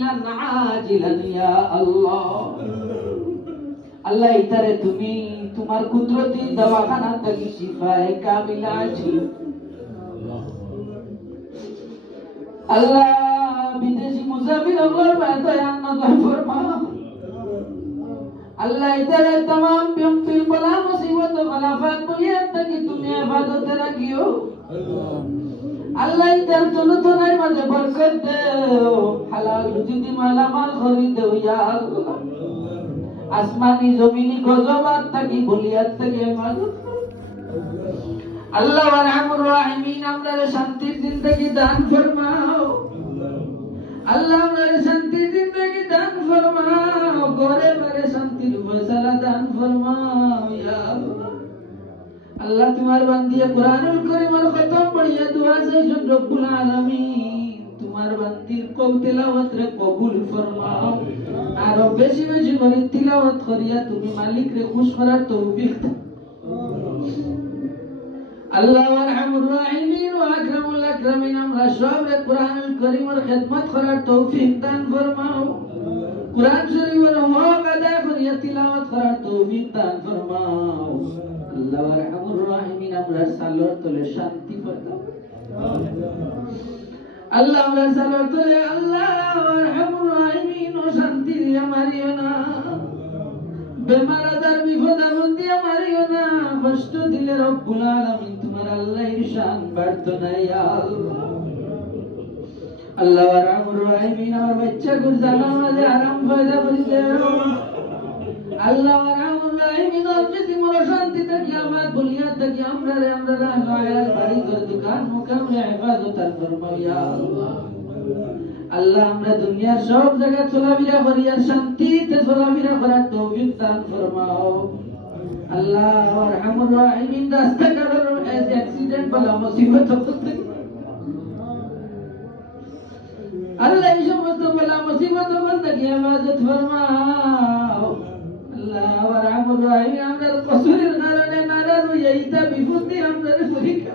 কামিলান আজিলান ইয়া আল্লাহ। আল্লাহ ইতারে তুমি তোমার কুদরতি দওয়াখানা থেকে শিফায়ে কামিলা ছিল। আল্লাহ বিদেশি মুসাফির ওর বাতয়ান নজর ফরমাও। আল্লাহ ইতারে तमाम বিপদ বলা মুসিবত খলাফাত বলিয়া থেকে তুমি ইবাদতে রাখিও। আল্লাহ ইতার চলতনার মাঝে বরকত দাও, হালাল রুজি দি মালামাল খরিদ দাও ইয়া আল্লাহ। আসমানি জমিনি গজবাত থাকি বলিয়াত থেকে ইবাদত আল্লাহ আরহামুর রাহিমিন আমরা শান্তির জিন্দেগি দান ফরমাও। আল্লাহ আমরা শান্তির জিন্দেগি দান ফরমাও, ঘরে ঘরে শান্তির ফয়সালা দান ফরমাও ইয়া আল্লাহ। আল্লাহ তোমার বান্দিয়ে কুরআনুল কারীমের খতম পড়িয়া দুআ চাইছেন রব্বুল আলামিন তোমার বান্দির কল তেলাওয়াত রে কবুল ফরমাও। আর বেশি বেশি করে তিলাওয়াত করিয়া তুমি মালিক রে খুশ করার তৌফিক দাও। আল্লাহ আরহামুর রাহিমিন ওয়া আকরামুল আকরামিন আমরা সবে কুরআনুল কারীমের খিদমত করার তৌফিক দান ফরমাও। কুরআন শরীফের হক আদায় করিয়া তিলাওয়াত করার তৌফিক দান ফরমাও। আল্লাহ আরহামুর রাহিমিন আমরা সালাত তোলে শান্তি ফরমাও। আল্লাহ আমরা সালাত তোলে আল্লাহ আরহামুর রাহিমিন ও শান্তি দিয়া মারিও না, বেমার আজার বিপদ আপদ দিয়া মারিও না, কষ্ট দিলে রব্বুল আলামিন তোমার আল্লাহর শান বাড়তো না ইয়া আল্লাহ। আল্লাহ আরহামুর রাহিমিন আমার বাচ্চা গুর জানার মাঝে আরাম পয়দা করে দাও। আল্লাহ আরহামুর রাহিমিন যদি মোর শান্তি থাকি আমার বলিয়া থাকি আমরা আয়াত বাড়ি ঘর দোকান মুকাম ইবাদত ফরমাও ইয়া আল্লাহ। আল্লাহ আমরা দুনিয়ার সব জায়গা চলাফেরা করি আর শান্তিতে চলাফেরা করার তৌফিক দান ফরমাও। আল্লাহ আরহামুর রাহিমিন রাস্তাঘাটের অ্যাক্সিডেন্ট বলা মুসিবত হতে আল্লাহ এই সমস্ত বলা মুসিবত বলতে কি ইবাদত ফরমাও। আল্লাহ আরহামুর রাহিমিন আমাদের কসুরের কারণে নারাজ হইয়া ইতা বিপত্তি আমাদের পরীক্ষা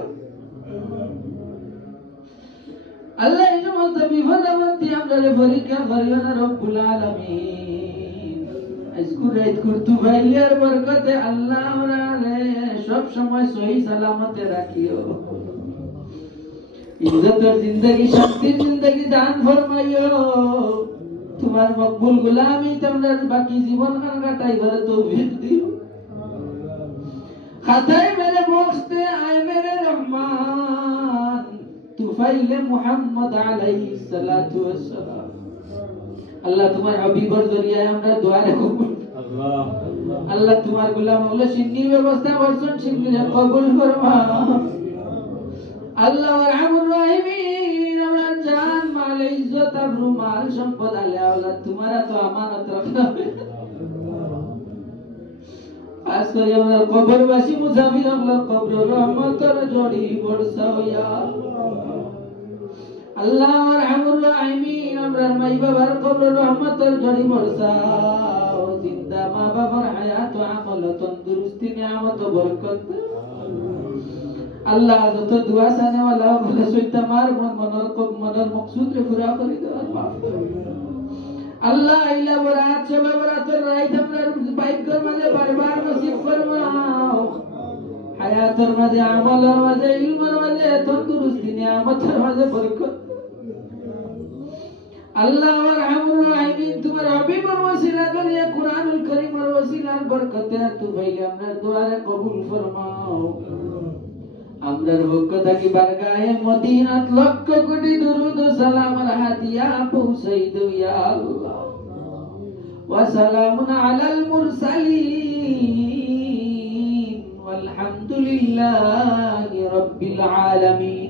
আল্লাহ এই সমস্ত বিপদ আপত্তি আমাদের পরীক্ষা করিও না রব্বুল আলামিন। আজকুর রাতকুর তুফাইলের বরকতে আল্লাহ আমরা সব সময় সহি সালামতে রাখিও। ইজ্জতের জিন্দেগি শান্তির জিন্দেগি দান ফরমাইও। তোমার মকবুল গোলামি তোমরা বাকি জীবন খান কাটাই করে তৌফিক দিও। খাতায় মেরে বখতে আয় মেরে রহমান তুফাইলে মুহাম্মদ আলাইহিস সালাতু ওয়াস সালাম। আল্লাহ তোমার হাবিবের জরিয়ায় আমরা দোয়া কবুল আল্লাহ। আল্লাহ তোমার গোলাম হলে সিন্নির ব্যবস্থা করছেন, সিন্নির কবুল ফরমাও। আল্লাহ আরহামুর রাহিমিন আমরা জান মাল ইজ্জত আবরু মাল সম্পদ আলে আওলাদ তোমারা তো আমানত রাখবে। খাস করে আমরা কবরবাসী মুসাফির আমরা কবর রহমতের জড়ি বর্ষাও ইয়া আল্লাহ আরহামুর রাহিমিন আমরা মাই বাবার কবর রহমতের জড়ি বর্ষাও। জিন্দা মা বাবার হায়াত ও আমল তন্দুরুস্তি নিয়ামত বরকত আল্লাহ যত দোয়া চানে ওয়ালা বলে সৈতামার মনের মকসুদ রে পুরা করে দাও মাফ করে আল্লাহ। ইলা বরাত সবে বরাতের রাত আমরা বাইকের মাঝে বারবার নসিব ফরমাও। হায়াতের মাঝে আমলের মাঝে ইলমের মাঝে তন্দুরুস্তি নিয়ামতের মাঝে বরকত আল্লাহ আরহামুর রাহিমিন তোমার হাবিবের ওসিলা করিয়া কুরআনুল কারীমের ওসিলার বরকতে তুফাইলে আমরা দোয়ারে কবুল ফরমাও। আমরার পক্ষ থেকে বারগাহে মদিনাত লক্ষ কোটি দুরুদ ও সালামের হাদিয়া পৌঁছাই দাও ইয়া আল্লাহ। ওয়া সালামুন আলাল মুরসালিন ওয়ালহামদুলিল্লাহি রাব্বিল আলামিন।